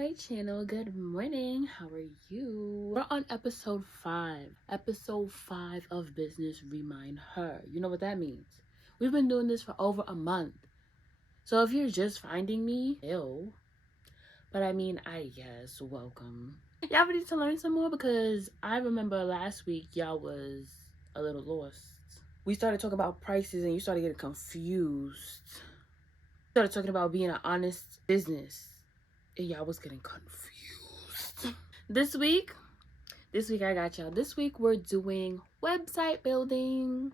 my channel. Good morning. How are you? We're on episode 5 of business remind her. You know what that means. We've been doing this for over a month, so if you're just finding me, ew, but I mean, I guess welcome. Y'all ready to learn some more? Because I remember last week y'all was a little lost. We started talking about prices and you started getting confused. Started talking about being an honest business and y'all was getting confused. This week I got y'all. This week we're doing website building.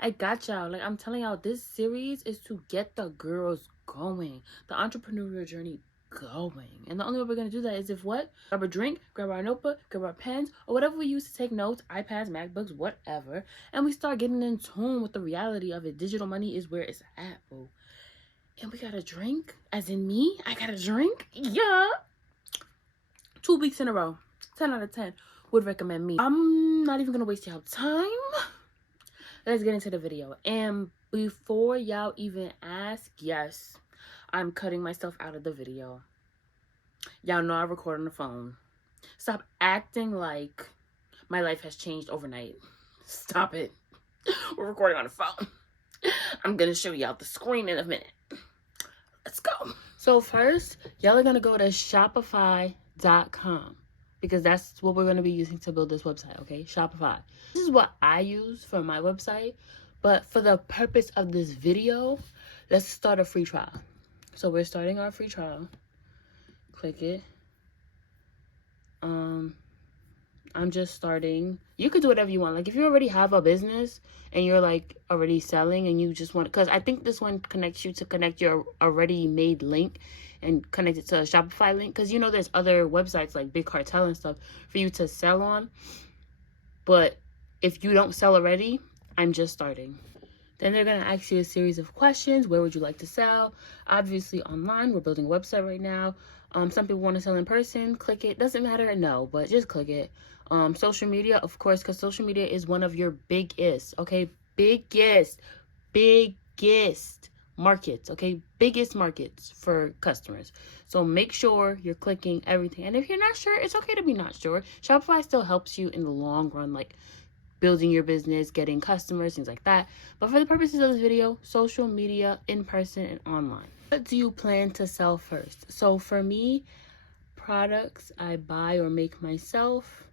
I got y'all. Like, I'm telling y'all, this series is to get the girls going, the entrepreneurial journey going. And the only way we're gonna do that is if what? Grab a drink, grab our notebook, grab our pens, or whatever we use to take notes, iPads, MacBooks, whatever, and we start getting in tune with the reality of it. Digital money is where it's at, boo. And we got a drink, as in me, I got a drink. Yeah. 2 weeks in a row, 10 out of 10 would recommend me. I'm not even gonna waste y'all time. Let's get into the video. And before y'all even ask, yes, I'm cutting myself out of the video. Y'all know I record on the phone. Stop acting like my life has changed overnight. Stop it. We're recording on the phone. I'm gonna show y'all the screen in a minute. Let's go. So first, y'all are gonna go to Shopify.com because that's what we're gonna be using to build this website, okay? Shopify. This is what I use for my website, but for the purpose of this video, let's start a free trial. So we're starting our free trial. Click it. I'm just starting. You could do whatever you want. Like, if you already have a business and you're like already selling and you just want, because I think this one connects you to connect your already made link and connect it to a Shopify link, because you know there's other websites like Big Cartel and stuff for you to sell on. But if you don't sell already, I'm just starting. Then they're going to ask you a series of questions. Where would you like to sell? Obviously online. We're building a website right now. Some people want to sell in person. Click it. Doesn't matter. No, but just click it. Social media, of course, because social media is one of your biggest, okay? Biggest markets, okay? Biggest markets for customers. So make sure you're clicking everything. And if you're not sure, it's okay to be not sure. Shopify still helps you in the long run, like building your business, getting customers, things like that. But for the purposes of this video, social media, in person, and online. What do you plan to sell first? So for me, products I buy or make myself.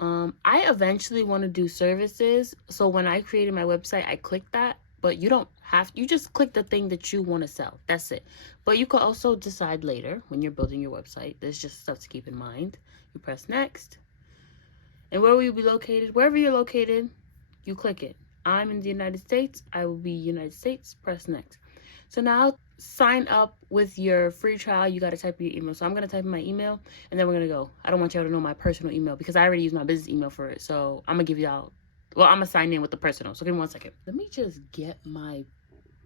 I eventually want to do services. So when I created my website, I clicked that, but you don't have, you just click the thing that you want to sell. That's it. But you could also decide later when you're building your website. There's just stuff to keep in mind. You press next. And where will you be located? Wherever you're located, you click it. I'm in the United States. I will be United States. Press next. So now sign up with your free trial. You got to type in your email. So I'm going to type in my email and then we're going to go. I don't want y'all to know my personal email because I already use my business email for it. So I'm going to give y'all, well, I'm going to sign in with the personal. So give me 1 second. Let me just get my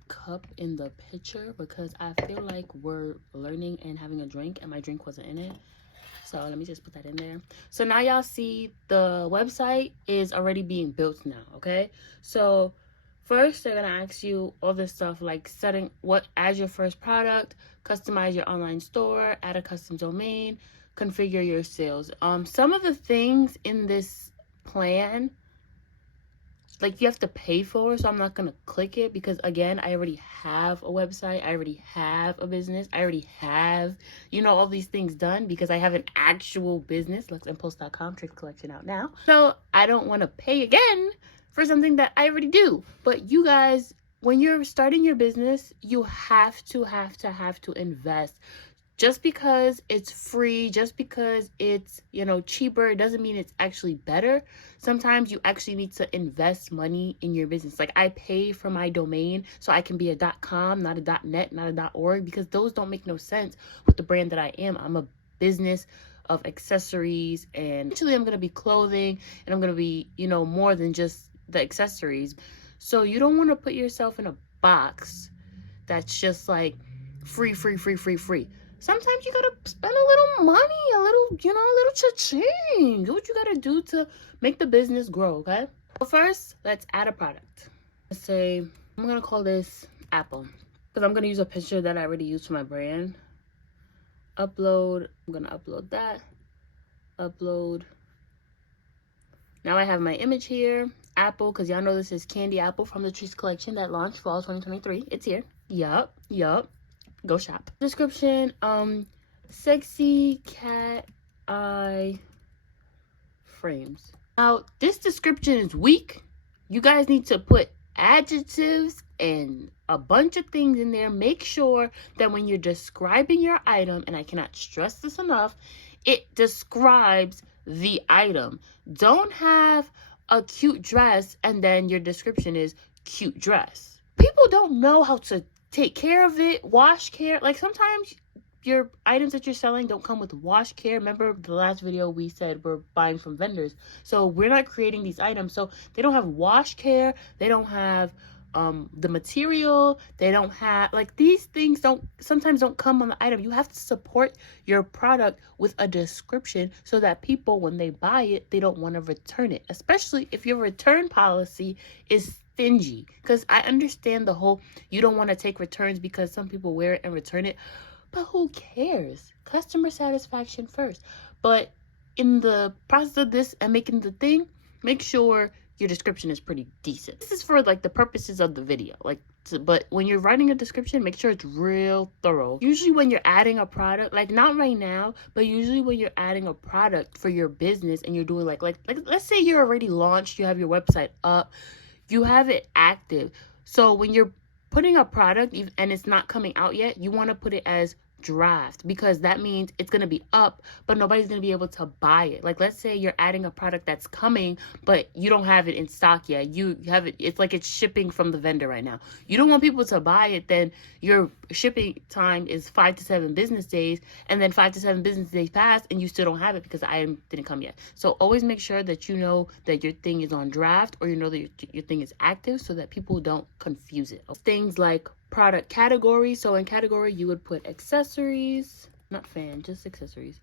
cup in the picture because I feel like we're learning and having a drink and my drink wasn't in it. So let me just put that in there. So now y'all see the website is already being built now, okay? So first they're gonna ask you all this stuff like setting what as your first product, customize your online store, add a custom domain, configure your sales. Some of the things in this plan, like, you have to pay for, so I'm not gonna click it because again, I already have a website, I already have a business, I already have, you know, all these things done because I have an actual business. luxempulse.com, tricks collection out now. So I don't want to pay again for something that I already do. But you guys, when you're starting your business, you have to invest. Just because it's free, just because it's, you know, cheaper, doesn't mean it's actually better. Sometimes you actually need to invest money in your business. Like, I pay for my domain so I can be a .com, not a .net, not a .org, because those don't make no sense with the brand that I am. I'm a business of accessories, and actually I'm going to be clothing, and I'm going to be, you know, more than just the accessories. So you don't want to put yourself in a box that's just like free. Sometimes you gotta spend a little money, a little, you know, a little cha-ching. Do what you gotta do to make the business grow, okay? So first, let's add a product. Let's say, I'm gonna call this Apple, because I'm gonna use a picture that I already used for my brand. Upload. I'm gonna upload that. Upload. Now I have my image here. Apple, because y'all know this is Candy Apple from the Trees collection that launched fall 2023. It's here. Yup. Go shop. Description, sexy cat eye frames. Now, this description is weak. You guys need to put adjectives and a bunch of things in there. Make sure that when you're describing your item, and I cannot stress this enough, it describes the item. Don't have a cute dress and then your description is cute dress. People don't know how to take care of it, wash care. Like sometimes your items that you're selling don't come with wash care. Remember the last video we said we're buying from vendors. So we're not creating these items. So they don't have wash care. They don't have the material. They don't have, like, these things sometimes don't come on the item. You have to support your product with a description so that people, when they buy it, they don't want to return it, especially if your return policy is stingy. Because I understand the whole, you don't want to take returns because some people wear it and return it, but who cares? Customer satisfaction first. But in the process of this and making the thing, make sure your description is pretty decent. This is for like the purposes of the video, but when you're writing a description, make sure it's real thorough. Usually when you're adding a product, like not right now, but usually when you're adding a product for your business and you're doing like let's say you're already launched, you have your website up, you have it active. So when you're putting a product and it's not coming out yet, you want to put it as draft, because that means it's going to be up but nobody's going to be able to buy it. Like let's say you're adding a product that's coming but you don't have it in stock yet. You have it, it's like it's shipping from the vendor right now. You don't want people to buy it, then your shipping time is 5 to 7 business days, and then 5 to 7 business days pass and you still don't have it because the item didn't come yet. So always make sure that you know that your thing is on draft, or you know that your thing is active, so that people don't confuse it. Things like product category. So in category, you would put accessories, not fan, just accessories.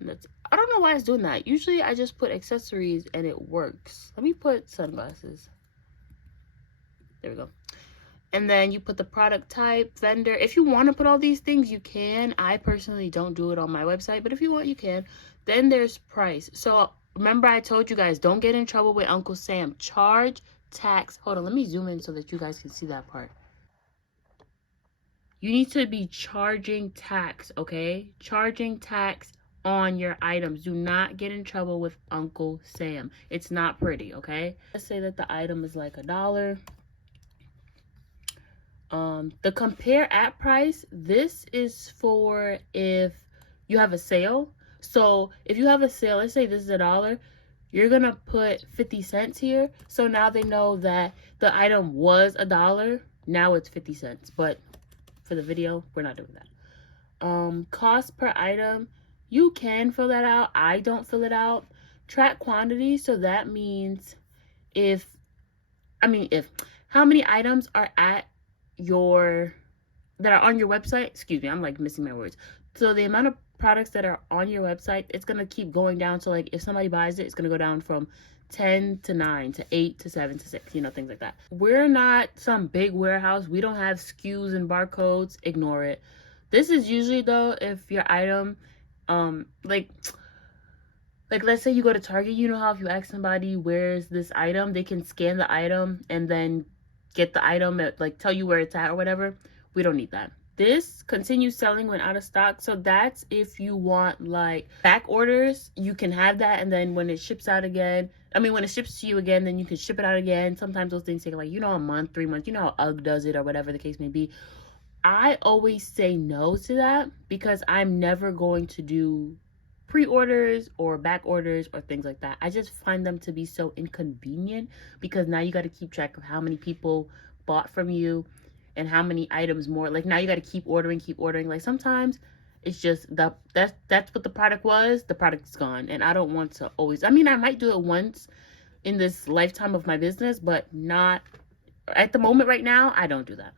And that's, I don't know why it's doing that. Usually I just put accessories and it works. Let me put sunglasses. There we go. And then you put the product type, vendor. If you want to put all these things, you can. I personally don't do it on my website, but if you want, you can. Then there's price. So remember I told you guys, don't get in trouble with Uncle Sam. Charge, tax. Hold on, let me zoom in so that you guys can see that part. You need to be charging tax, okay? Charging tax on your items. Do not get in trouble with Uncle Sam. It's not pretty, okay? Let's say that the item is like $1. The compare at price, this is for if you have a sale. So if you have a sale, let's say this is $1, you're gonna put 50 cents here. So now they know that the item was $1. Now it's 50 cents, but for the video, we're not doing that. Cost per item, you can fill that out. I don't fill it out. Track quantity, so that means how many items are that are on your website. Excuse me, I'm like missing my words. So the amount of products that are on your website, it's gonna keep going down. So like if somebody buys it, it's gonna go down from 10 to 9 to 8 to 7 to 6, things like that. We're not some big warehouse. We don't have SKUs and barcodes. Ignore it. This is usually though if your item like let's say you go to Target, you know how if you ask somebody where's this item, they can scan the item and then get the item at, like, tell you where it's at or whatever. We don't need that. This continues selling when out of stock. So that's if you want like back orders, you can have that, and then when it ships out again, when it ships to you again, then you can ship it out again. Sometimes those things take like, a month, 3 months, how UGG does it or whatever the case may be. I always say no to that because I'm never going to do pre-orders or back orders or things like that. I just find them to be so inconvenient because now you got to keep track of how many people bought from you and how many items more. Like now you got to keep ordering. Like sometimes it's just that's what the product was. The product's gone, and I don't want to always. I might do it once in this lifetime of my business, but not at the moment right now. I don't do that.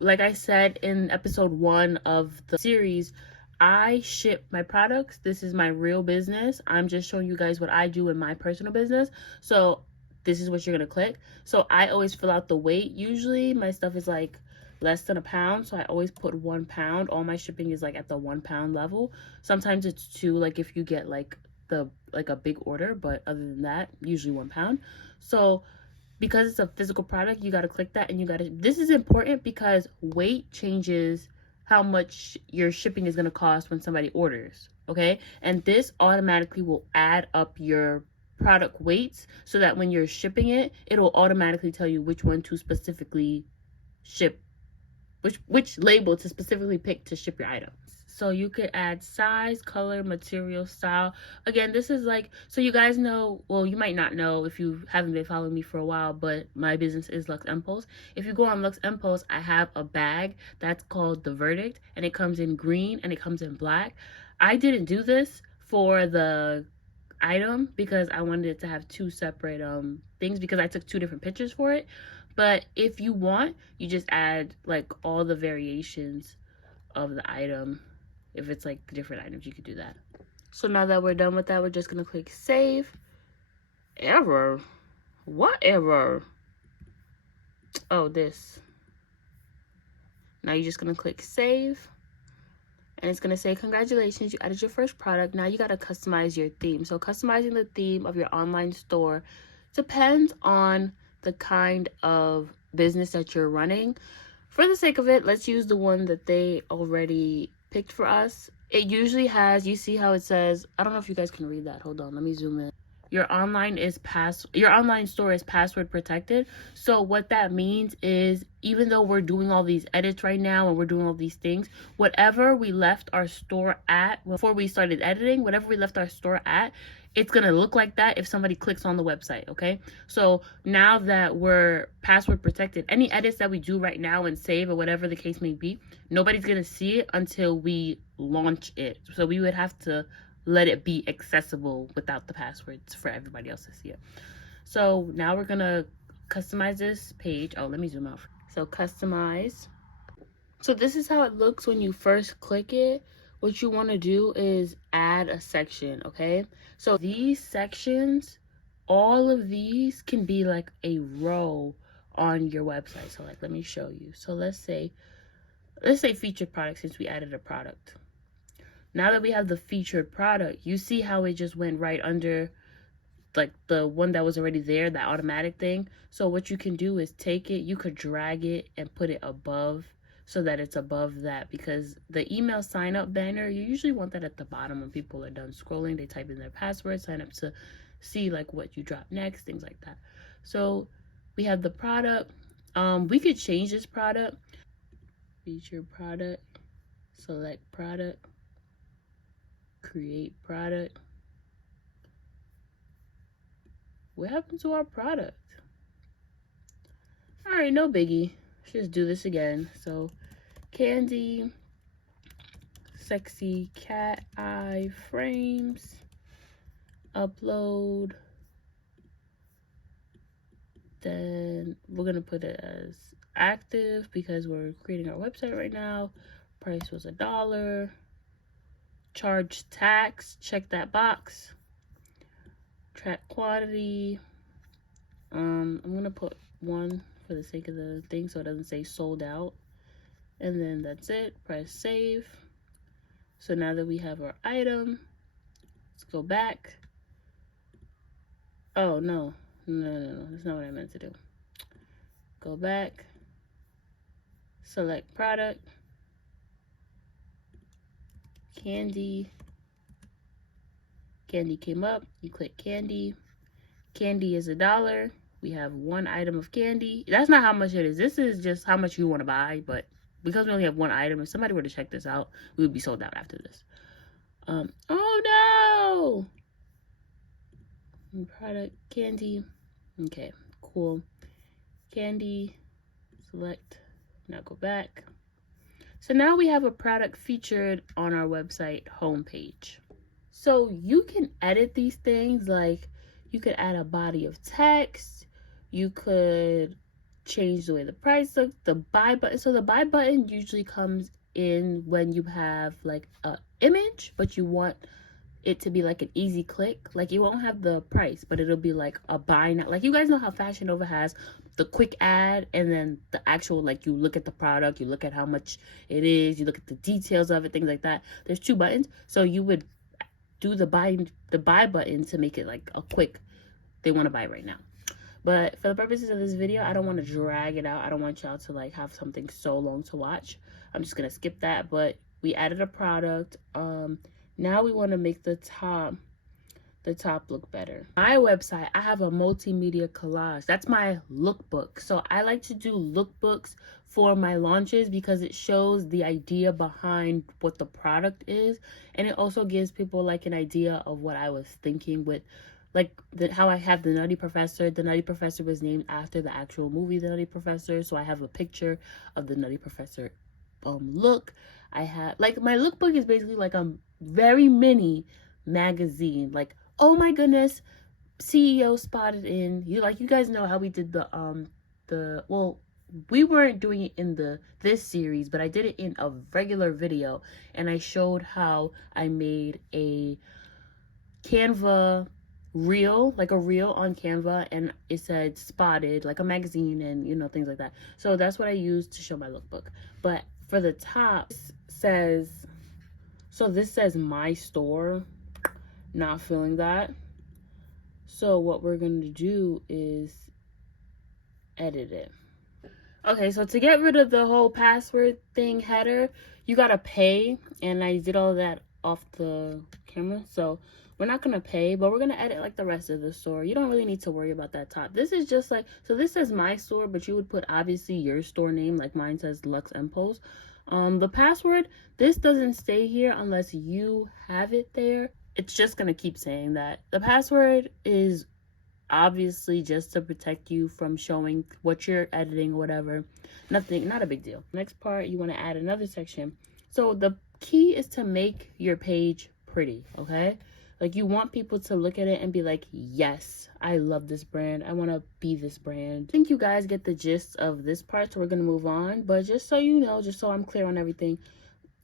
Like I said in episode 1 of the series, I ship my products. This is my real business. I'm just showing you guys what I do in my personal business. So this is what you're gonna click. So I always fill out the weight. Usually my stuff is like less than a pound, so I always put 1 pound. All my shipping is like at the 1 pound level. Sometimes it's 2, like if you get like a big order, but other than that, usually 1 pound. So because it's a physical product, you got to click that, and you got to, this is important because weight changes how much your shipping is going to cost when somebody orders, okay? And this automatically will add up your product weights so that when you're shipping it, it'll automatically tell you which one to specifically ship, which label to specifically pick to ship your item. So you could add size, color, material, style. Again, this is like, so you guys know, well, you might not know if you haven't been following me for a while, but my business is luxempulse. If you go on luxempulse, I have a bag that's called The Verdict, and it comes in green and it comes in black. I didn't do this for the item because I wanted it to have 2 separate things, because I took 2 different pictures for it. But if you want, you just add like all the variations of the item. If it's like different items, you could do that. So now that we're done with that, we're just gonna click save. Error? What error? Oh, this. Now you're just gonna click save, and it's gonna say, congratulations, you added your first product. Now you gotta customize your theme. So customizing the theme of your online store depends on the kind of business that you're running. For the sake of it, let's use the one that they already picked for us. It usually has, you see how it says, I don't know if you guys can read that. Hold on, let me zoom in. Your online store is password protected. So what that means is, even though we're doing all these edits right now and we're doing all these things, whatever we left our store at before we started editing, whatever we left our store at, it's gonna look like that if somebody clicks on the website, okay? So now that we're password protected, any edits that we do right now and save or whatever the case may be, nobody's gonna see it until we launch it. So we would have to let it be accessible without the passwords for everybody else to see it. So now we're gonna customize this page. Oh, let me zoom out. So customize. So this is how it looks when you first click it. What you want to do is add a section, okay? So these sections, all of these can be like a row on your website. So like, let me show you. So let's say featured product, since we added a product. Now that we have the featured product, you see how it just went right under like the one that was already there, that automatic thing. So what you can do is take it, you could drag it and put it above, so that it's above that, because the email sign up banner, you usually want that at the bottom when people are done scrolling. They type in their password, sign up to see like what you drop next, things like that. So we have the product. We could change this product. Feature product, select product, create product. What happened to our product? All right, no biggie. Let's just do this again. So candy, sexy cat eye frames, upload. Then we're gonna put it as active because we're creating our website right now. Price was $1. Charge tax, check that box. Track quantity. I'm gonna put 1 for the sake of the thing so it doesn't say sold out. And then that's it. Press save. So now that we have our item, let's go back. Oh no, that's not what I meant to do. Go back, select product, candy. Candy came up, you click candy. Candy is $1. We have 1 item of candy. That's not how much it is. This is just how much you want to buy, but because we only have 1 item, if somebody were to check this out, we would be sold out after this. Oh no! Product, candy. Okay, cool. Candy, select, now go back. So now we have a product featured on our website homepage. So you can edit these things, like you could add a body of text, you could change the way the price looks, the buy button. So the buy button usually comes in when you have like a image, but you want it to be like an easy click. Like you won't have the price, but it'll be like a buy now. Like you guys know how Fashion Nova has the quick ad and then the actual, like, you look at the product, you look at how much it is, you look at the details of it, things like that. There's 2 buttons. So you would do the buy button to make it like a quick, they want to buy right now. But for the purposes of this video, I don't want to drag it out. I don't want y'all to like have something so long to watch. I'm just gonna skip that. But we added a product. Now we want to make the top look better. My website, I have a multimedia collage. That's my lookbook. So I like to do lookbooks for my launches because it shows the idea behind what the product is, and it also gives people like an idea of what I was thinking with, like, how I have the Nutty Professor. The Nutty Professor was named after the actual movie The Nutty Professor, so I have a picture of the Nutty Professor look. I have, like, my lookbook is basically like a very mini magazine. Like, oh my goodness, CEO spotted in, you guys know how we did well, we weren't doing it in this series, but I did it in a regular video, and I showed how I made a Canva reel, like a reel on Canva, and it said spotted, like a magazine, and you know, things like that. So that's what I used to show my lookbook. But for the top, this says my store. Not feeling that. So what we're going to do is edit it. Okay, so to get rid of the whole password thing header, you got to pay, and I did all that off the camera. So we're not going to pay, but we're going to edit like the rest of the store. You don't really need to worry about that top. This is just like, so this says my store, but you would put obviously your store name, like mine says luxempulse. The password, this doesn't stay here unless you have it there. It's just going to keep saying that. The password is obviously just to protect you from showing what you're editing or whatever. Nothing, not a big deal. Next part, you want to add another section. So the key is to make your page pretty, okay? Like, you want people to look at it and be like, yes, I love this brand. I want to be this brand. I think you guys get the gist of this part, so we're going to move on. But just so you know, just so I'm clear on everything,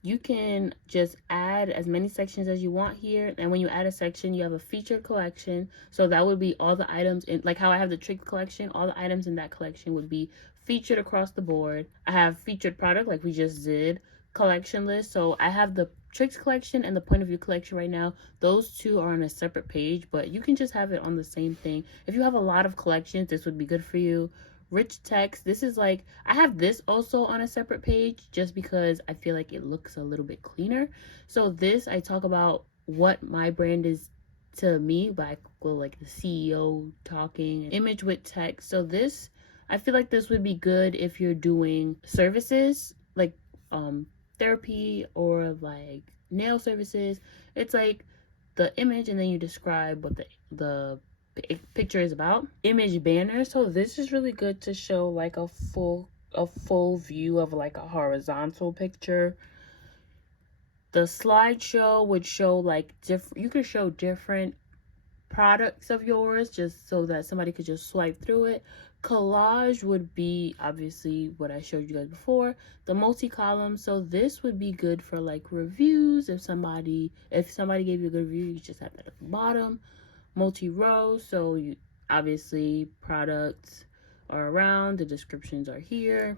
you can just add as many sections as you want here. And when you add a section, you have a featured collection. So that would be all the items in, like how I have the tricks collection, all the items in that collection would be featured across the board. I have featured product, like we just did, collection list. So I have the tricks collection and the point of view collection right now. Those 2 are on a separate page, but you can just have it on the same thing. If you have a lot of collections, this would be good for you. Rich text, this is like, I have this also on a separate page just because I feel like it looks a little bit cleaner. So this, I talk about what my brand is to me, by like the CEO talking, image with text. So this, I feel like this would be good if you're doing services like therapy or like nail services. It's like the image and then you describe what the picture is about. Image banner, so this is really good to show like a full view of like a horizontal picture. The slideshow would show like you could show different products of yours just so that somebody could just swipe through it. Collage would be obviously what I showed you guys before. The multi-column, so this would be good for like reviews. If somebody gave you a good review, you just have that at the bottom. Multi-row, so you obviously products are around, the descriptions are here.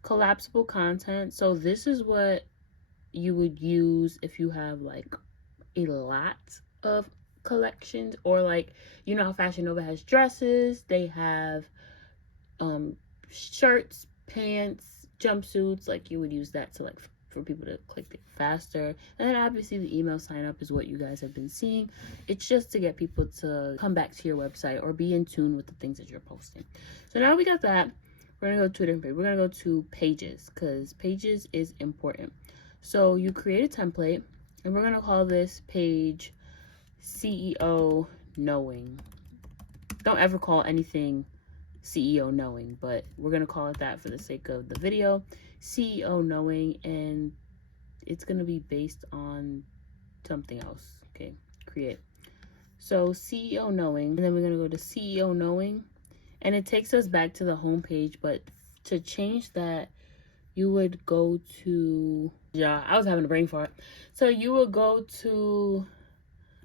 Collapsible content, so this is what you would use if you have like a lot of collections, or like, you know how Fashion Nova has dresses, they have shirts, pants, jumpsuits. Like, you would use that to like for people to click it faster. And then obviously the email sign up is what you guys have been seeing. It's just to get people to come back to your website or be in tune with the things that you're posting. So now we got that. We're gonna go to a different page. We're gonna go to pages, because pages is important. So you create a template, and we're gonna call this page CEO Knowing. Don't ever call anything CEO Knowing, but we're gonna call it that for the sake of the video. CEO Knowing, and it's gonna be based on something else. Okay, create. So CEO Knowing, and then we're gonna go to CEO Knowing, and it takes us back to the home page. But to change that, you would go to, yeah, I was having a brain fart. So you will go to,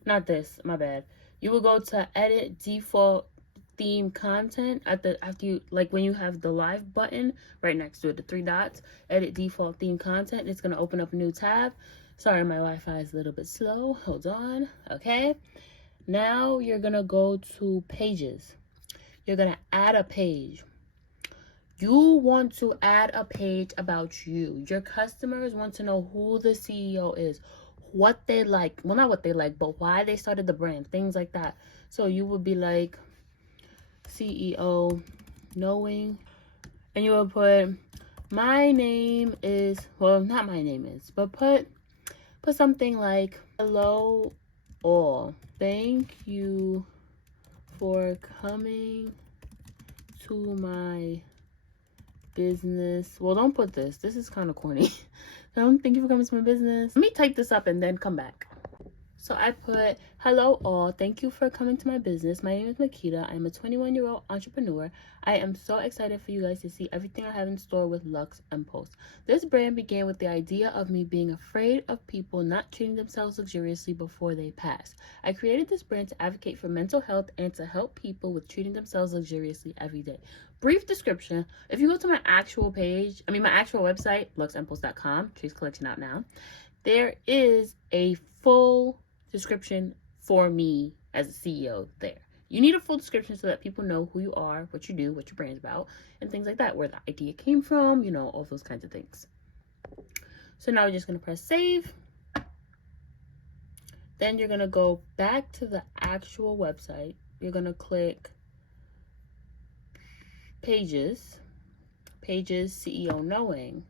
not this, my bad. You will go to edit default theme content after you, like when you have the live button right next to it, the three dots, edit default theme content, it's going to open up a new tab. Sorry, my Wi-Fi is a little bit slow. Hold on. Okay. Now you're going to go to pages. You're going to add a page. You want to add a page about you. Your customers want to know who the CEO is, what they like. Well, not what they like, but why they started the brand, things like that. So you would be like, CEO knowing, and you will put, my name is, well, not my name is, but put something like, hello all, thank you for coming to my business. Well, don't put this is kind of corny. Thank you for coming to my business. Let me type this up and then come back. So I put, hello all, thank you for coming to my business. My name is Makeda. I'm a 21-year-old entrepreneur. I am so excited for you guys to see everything I have in store with luxempulse. This brand began with the idea of me being afraid of people not treating themselves luxuriously before they pass. I created this brand to advocate for mental health and to help people with treating themselves luxuriously every day. Brief description. If you go to my actual page, my actual website, luxempulse.com, Chase Collection out now, there is a full description for me as a CEO there. You need a full description so that people know who you are, what you do, what your brand's about, and things like that, where the idea came from, all those kinds of things. So now we're just going to press save. Then you're going to go back to the actual website. You're going to click pages, CEO knowing,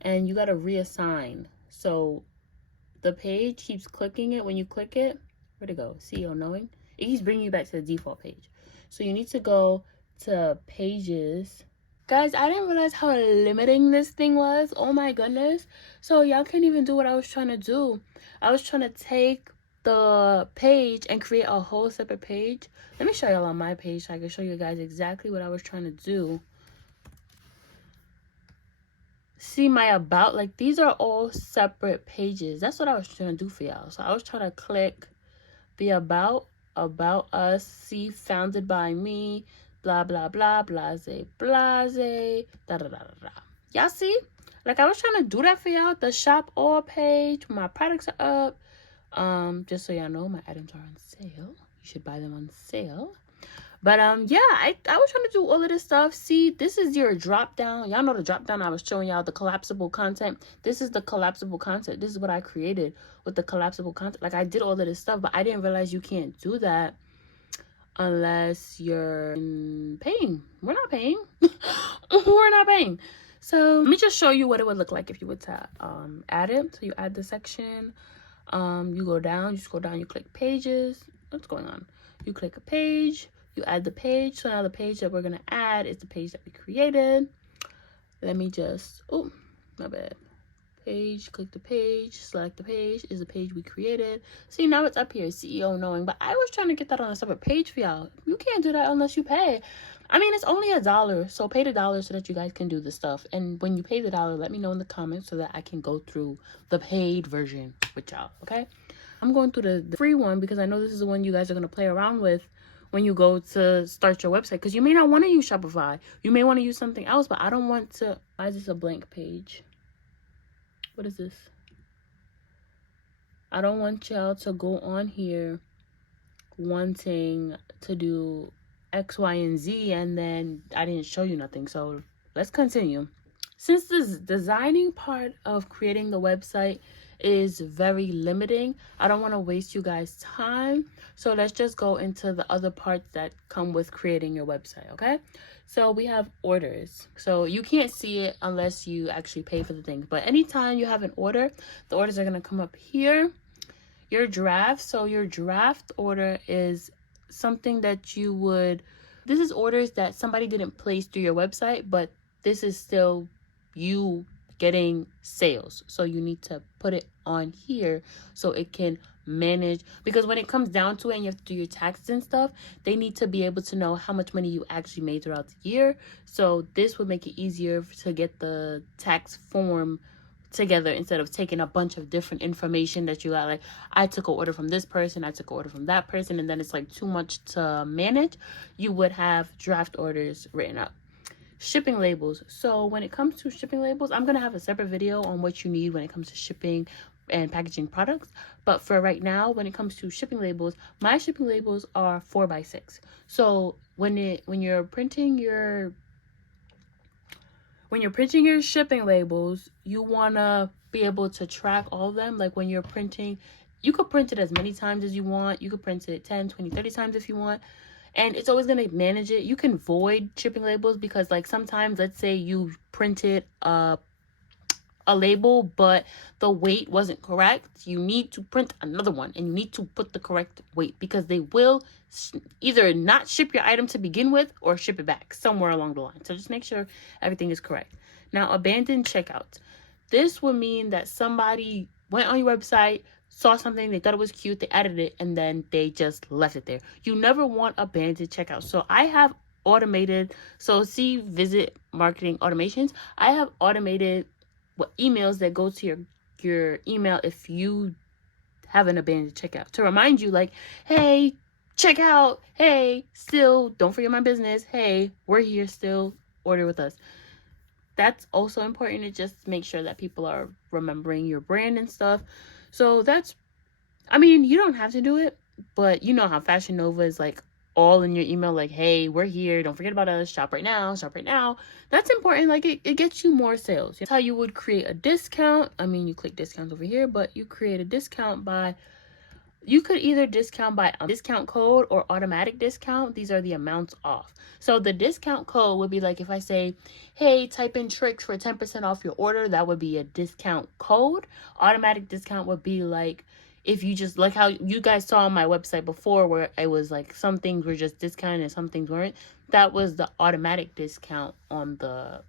and you got to reassign. So the page keeps clicking it. When you click it, where'd it go? CEO knowing. It keeps bringing you back to the default page. So you need to go to pages. Guys, I didn't realize how limiting this thing was. Oh my goodness. So y'all can't even do what I was trying to do. I was trying to take the page and create a whole separate page. Let me show y'all on my page so I can show you guys exactly what I was trying to do. See my about, like these are all separate pages. That's what I was trying to do for y'all. So I was trying to click the about us, see founded by me, blah blah blah, blase blase, da da da da da. Y'all see? Like I was trying to do that for y'all. The shop all page, my products are up. Just so y'all know, my items are on sale. You should buy them on sale. But yeah, I was trying to do all of this stuff. See, this is your drop down. Y'all know the drop down I was showing y'all, the collapsible content. This is the collapsible content. This is what I created with the collapsible content. Like I did all of this stuff, but I didn't realize you can't do that unless you're paying. We're not paying. We're not paying. So let me just show you what it would look like if you would to add it. So you add the section. You go down, you scroll down, you click pages. What's going on? You click a page. You add the page. So now the page that we're going to add is the page that we created. Let me just, oh, my bad. Page, click the page, select the page, is the page we created. See, now it's up here, CEO knowing. But I was trying to get that on a separate page for y'all. You can't do that unless you pay. It's only $1. So pay the $1 so that you guys can do the stuff. And when you pay the $1, let me know in the comments so that I can go through the paid version with y'all, okay? I'm going through the free one because I know this is the one you guys are going to play around with when you go to start your website, because you may not want to use Shopify. You may want to use something else, but I don't want to. Why is this a blank page? What is this? I don't want y'all to go on here wanting to do X, Y, and Z, and then I didn't show you nothing. So let's continue. Since the designing part of creating the website is very limiting, I don't want to waste you guys time, so let's just go into the other parts that come with creating your website. Okay, so we have orders. So you can't see it unless you actually pay for the thing, but anytime you have an order, the orders are going to come up here. Your draft. So your draft order is something that you would, this is orders that somebody didn't place through your website, but this is still you getting sales. So you need to put it on here so it can manage, because when it comes down to it and you have to do your taxes and stuff, they need to be able to know how much money you actually made throughout the year. So this would make it easier to get the tax form together instead of taking a bunch of different information that you got. Like, I took an order from this person, I took an order from that person, and then it's like too much to manage. You would have draft orders written up. Shipping labels. So when it comes to shipping labels, I'm gonna have a separate video on what you need when it comes to shipping and packaging products. But for right now, when it comes to shipping labels, my shipping labels are 4x6. So when you're printing your shipping labels, you want to be able to track all of them. Like, when you're printing, you could print it as many times as you want. You could print it 10, 20, 30 times if you want. And it's always going to manage it. You can void shipping labels because, like, sometimes, let's say you printed a label, but the weight wasn't correct. You need to print another one, and you need to put the correct weight, because they will either not ship your item to begin with or ship it back somewhere along the line. So just make sure everything is correct. Now, abandoned checkouts. This would mean that somebody went on your website, saw something, they thought it was cute, they added it, and then they just left it there. You never want abandoned checkouts. So I have automated, visit marketing automations. I have automated emails that go to your email if you have an abandoned checkout, to remind you, like, hey, check out, hey, still don't forget my business, hey, we're here still, order with us. That's also important to just make sure that people are remembering your brand and stuff. So that's, I mean, you don't have to do it, but you know how Fashion Nova is like all in your email, like, hey, we're here, don't forget about us, shop right now. That's important. Like, it gets you more sales. That's how you would create a discount. I mean, you click discounts over here, but you create a discount by, you could either discount by discount code or automatic discount. These are the amounts off. So the discount code would be like, if I say, hey, type in tricks for 10% off your order, that would be a discount code. Automatic discount would be like, if you just, like how you guys saw on my website before, where it was like some things were just discounted and some things weren't. That was the automatic discount on the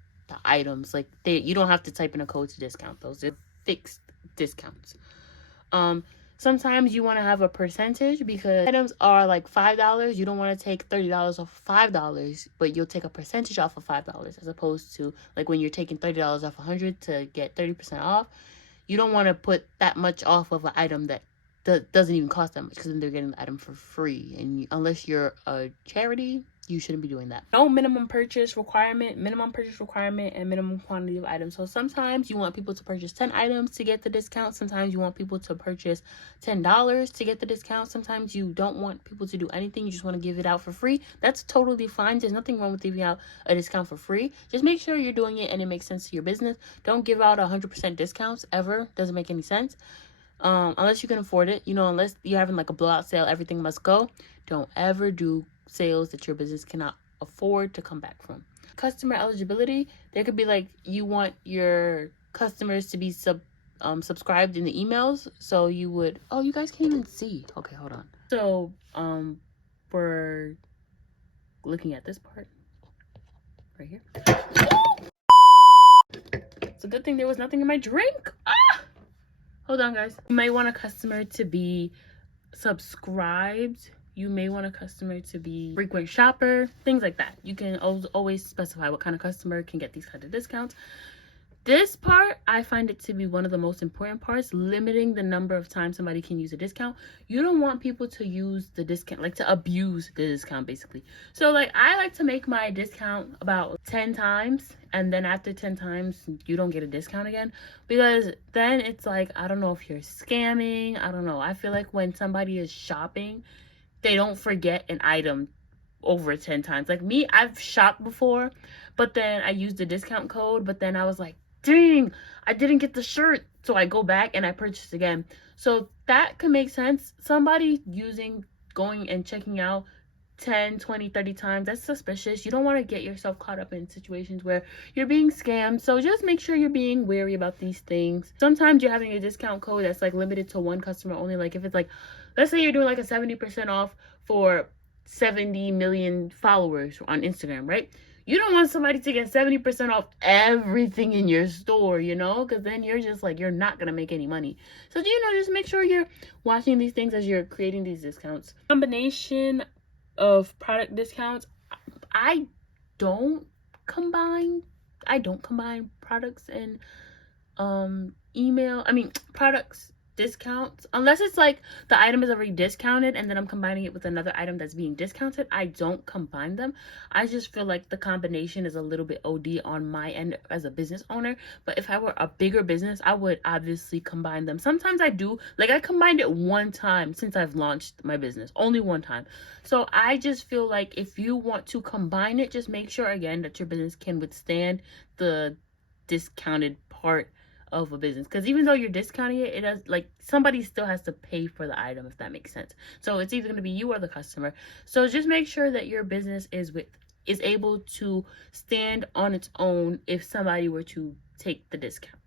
items. Like, you don't have to type in a code to discount those. They're fixed discounts. Sometimes you want to have a percentage, because items are like $5. You don't want to take $30 off of $5, but you'll take a percentage off of $5, as opposed to like when you're taking $30 off 100 to get 30% off. You don't want to put that much off of an item that doesn't even cost that much, because then they're getting the item for free. And unless you're a charity, you shouldn't be doing that. No minimum purchase requirement, and minimum quantity of items. So sometimes you want people to purchase 10 items to get the discount. Sometimes you want people to purchase $10 to get the discount. Sometimes you don't want people to do anything. You just want to give it out for free. That's totally fine. There's nothing wrong with giving out a discount for free. Just make sure you're doing it and it makes sense to your business. Don't give out 100% discounts ever. Doesn't make any sense. Unless you can afford it, unless you're having like a blowout sale, everything must go. Don't ever do sales that your business cannot afford to come back from. Customer eligibility, there could be like, you want your customers to be subscribed in the emails. So you would, oh, you guys can't even see. Okay, hold on. So we're looking at this part right here. It's a good thing there was nothing in my drink. Hold on, guys. You may want a customer to be subscribed. You may want a customer to be frequent shopper, things like that. You can always specify what kind of customer can get these kinds of discounts. This part, I find it to be one of the most important parts, limiting the number of times somebody can use a discount. You don't want people to use the discount, like to abuse the discount, basically. So like, I like to make my discount about 10 times, and then after 10 times, you don't get a discount again, because then it's like, I don't know if you're scamming. I don't know. I feel like when somebody is shopping, they don't forget an item over 10 times. Like me, I've shopped before, but then I used the discount code, but then I was like, dang, I didn't get the shirt. So I go back and I purchase again. So that could make sense. Somebody going and checking out 10, 20, 30 times, that's suspicious. You don't want to get yourself caught up in situations where you're being scammed. So just make sure you're being wary about these things. Sometimes you're having a discount code that's like limited to one customer only. Like if it's like, let's say you're doing like a 70% off for 70 million followers on Instagram, right? You don't want somebody to get 70% off everything in your store, because then you're just like, you're not going to make any money. So, just make sure you're watching these things as you're creating these discounts. Combination of product discounts. I don't combine products and products discounts, unless it's like the item is already discounted and then I'm combining it with another item that's being discounted. I don't combine them. I just feel like the combination is a little bit OD on my end as a business owner. But if I were a bigger business, I would obviously combine them. Sometimes I do. Like, I combined it one time since I've launched my business, only one time. So I just feel like if you want to combine it, just make sure again that your business can withstand the discounted part of a business, because even though you're discounting it, it does, like, somebody still has to pay for the item, if that makes sense. So it's either going to be you or the customer. So just make sure that your business is able to stand on its own if somebody were to take the discount.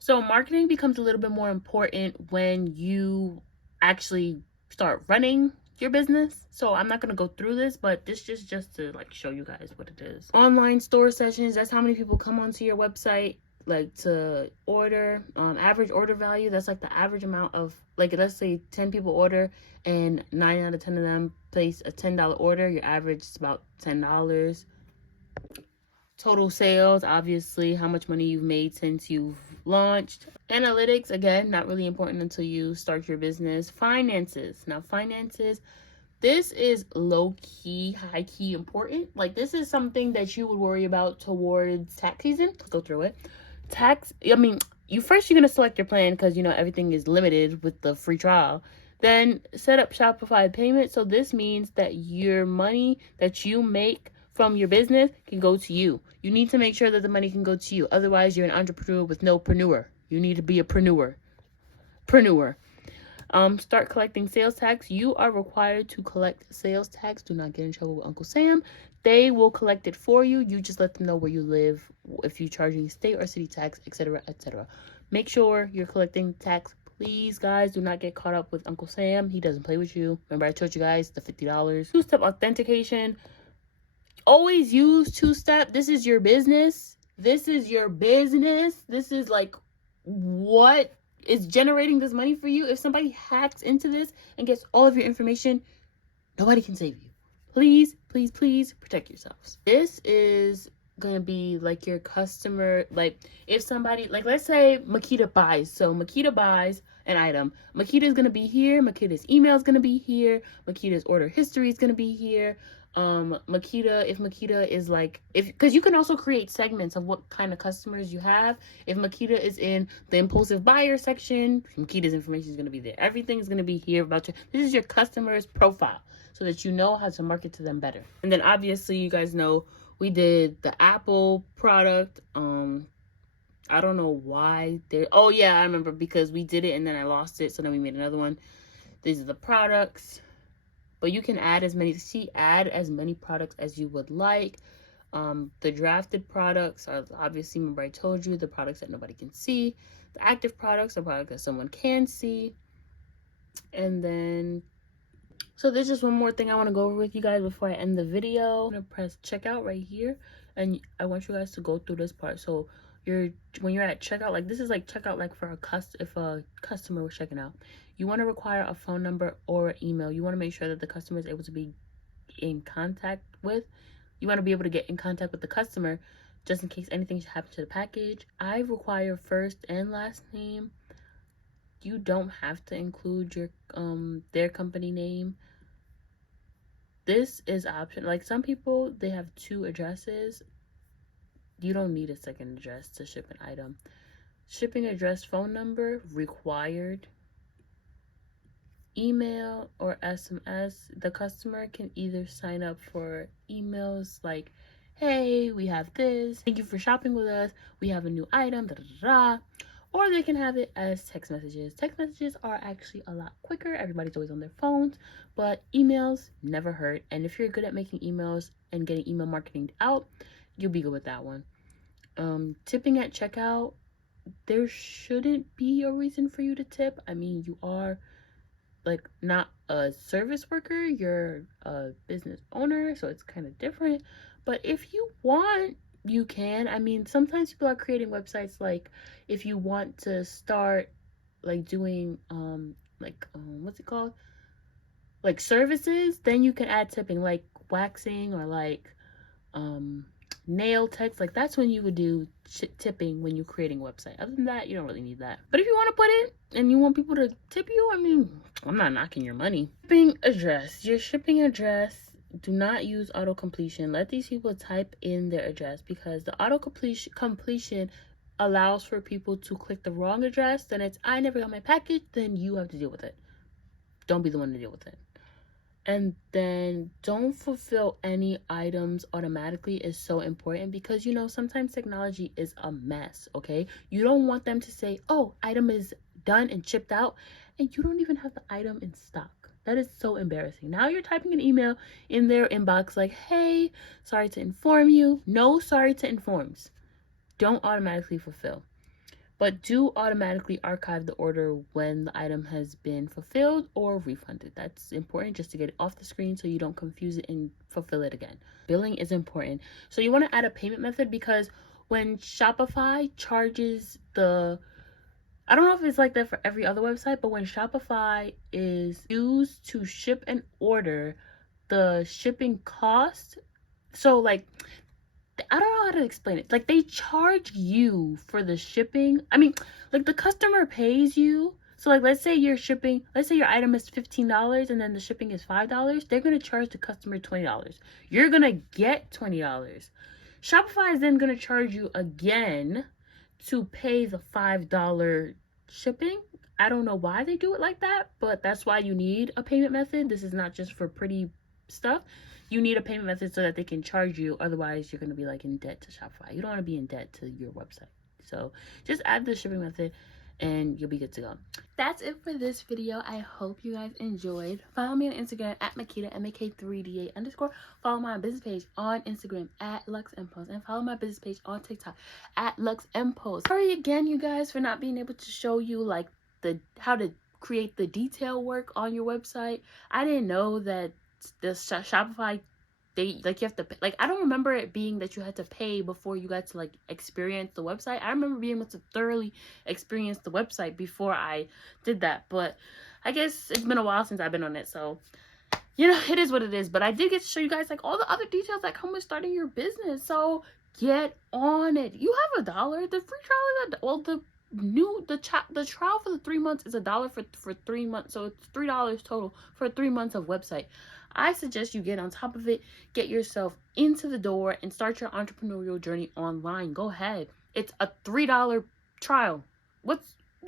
So marketing becomes a little bit more important when you actually start running your business. So I'm not going to go through this, but this is just to like show you guys what it is. Online store sessions, that's how many people come onto your website like to order. Average order value, that's like the average amount of, like, let's say 10 people order and 9 out of 10 of them place a $10 order. Your average is about $10. Total sales, obviously how much money you've made since you've launched. Analytics, again, not really important until you start your business. Finances, now finances, this is low-key, high-key important. Like, this is something that you would worry about towards tax season. Let's go through it. You're gonna select your plan because everything is limited with the free trial. Then set up Shopify payment. So this means that your money that you make from your business can go to you. You need to make sure that the money can go to you. Otherwise, you're an entrepreneur with no preneur. You need to be a preneur. Start collecting sales tax. You are required to collect sales tax. Do not get in trouble with Uncle Sam. They will collect it for you. You just let them know where you live, if you're charging state or city tax, etc., etc. Make sure you're collecting tax. Please, guys, do not get caught up with Uncle Sam. He doesn't play with you. Remember, I told you guys the $50. Two-step authentication. Always use two-step. This is your business. This is like what is generating this money for you. If somebody hacks into this and gets all of your information, nobody can save you. Please, please, please protect yourselves. This is gonna be like your customer, like if somebody, like let's say Makeda buys. So Makeda buys an item. Makeda is gonna be here. Makeda's email is gonna be here. Makeda's order history is gonna be here. Makeda is like, because you can also create segments of what kind of customers you have. If Makeda is in the impulsive buyer section, Makeda's information is going to be there. Everything is going to be here about you. This is your customer's profile so that you know how to market to them better. And then obviously you guys know we did the Apple product. I don't know why oh yeah, I remember, because we did it and then I lost it, so then we made another one. These are the products. But you can add as many products as you would like. The drafted products are obviously, remember I told you, the products that nobody can see. The active products are products that someone can see. And then, so there's just one more thing I want to go over with you guys before I end the video. I'm going to press checkout right here. And I want you guys to go through this part. So when you're at checkout, like this is like checkout, like for if a customer was checking out. You want to require a phone number or email. You want to make sure that the customer is able to be in contact with. You want to be able to get in contact with the customer just in case anything should happen to the package. I require first and last name. You don't have to include your their company name. This is optional. Like some people, they have 2 addresses. You don't need a second address to ship an item. Shipping address, phone number required. Email or SMS. The customer can either sign up for emails like, hey, we have this, thank you for shopping with us, we have a new item, da, da, da, da. Or they can have it as text messages. Text messages are actually a lot quicker. Everybody's always on their phones, but emails never hurt. And if you're good at making emails and getting email marketing out, you'll be good with that one. Tipping at checkout, there shouldn't be a reason for you to tip. I mean, you are like not a service worker, you're a business owner, so it's kind of different. But if you want, you can. I mean, sometimes people are creating websites, like if you want to start like doing what's it called, like services, then you can add tipping, like waxing or like nail text, like that's when you would do tipping when you're creating a website. Other than that, you don't really need that. But if you want to put it and you want people to tip you, I mean, I'm not knocking your money. Shipping address. Your shipping address, do not use auto completion. Let these people type in their address, because the auto completion allows for people to click the wrong address. Then it's, I never got my package. Then you have to deal with it. Don't be the one to deal with it. And then don't fulfill any items automatically is so important, because you know sometimes technology is a mess. Okay, you don't want them to say, oh, item is done and shipped out, and you don't even have the item in stock. That is so embarrassing. Now you're typing an email in their inbox like, hey, sorry to inform you. No sorry to informs. Don't automatically fulfill. But do automatically archive the order when the item has been fulfilled or refunded. That's important, just to get it off the screen so you don't confuse it and fulfill it again. Billing is important. So you want to add a payment method, because when Shopify charges the, I don't know if it's like that for every other website, but when Shopify is used to ship an order, the shipping cost, so like, I don't know how to explain it. Like, they charge you for the shipping. I mean, like, the customer pays you. So, like, let's say your item is $15 and then the shipping is $5. They're going to charge the customer $20. You're going to get $20. Shopify is then going to charge you again to pay the $5 shipping. I don't know why they do it like that, but that's why you need a payment method. This is not just for pretty stuff. You need a payment method so that they can charge you. Otherwise, you're going to be like in debt to Shopify. You don't want to be in debt to your website. So just add the shipping method and you'll be good to go. That's it for this video. I hope you guys enjoyed. Follow me on Instagram at Makeda, MAK3DA_. Follow my business page on Instagram at luxempulse, and follow my business page on TikTok at luxempulse. Sorry again, you guys, for not being able to show you like how to create the detail work on your website. I didn't know that the Shopify, they like, you have to pay. Like, I don't remember it being that you had to pay before you got to like experience the website. I remember being able to thoroughly experience the website before I did that, but I guess it's been a while since I've been on it, so you know, it is what it is. But I did get to show you guys like all the other details that come with starting your business, so get on it. You have $1. The free trial is the trial for the 3 months is $1 for 3 months, so it's $3 total for 3 months of website. I suggest you get on top of it, get yourself into the door, and start your entrepreneurial journey online. Go ahead. It's a $3 trial. What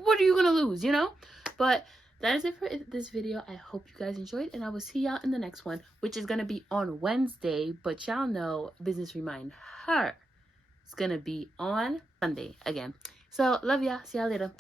are you gonna lose, you know? But that is it for this video. I hope you guys enjoyed, and I will see y'all in the next one, which is gonna be on Wednesday. But y'all know business remind her it's gonna be on Sunday again. So love y'all. See y'all later.